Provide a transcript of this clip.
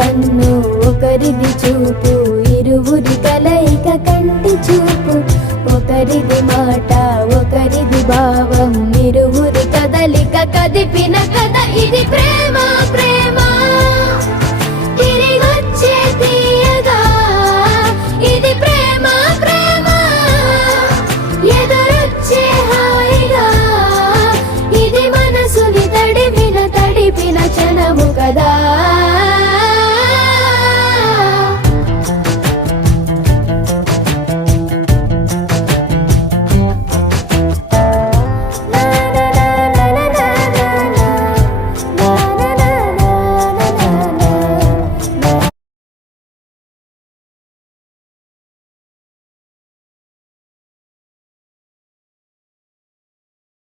కన్ను ఒకరిది చూపు, ఇరువురి కలయిక కంటి చూపు. ఒకరిది మాట ఒకరిది భావం, ఇరువురి కదలిక కదిపిన కథ ఇది ప్రేమ ప్రేమ.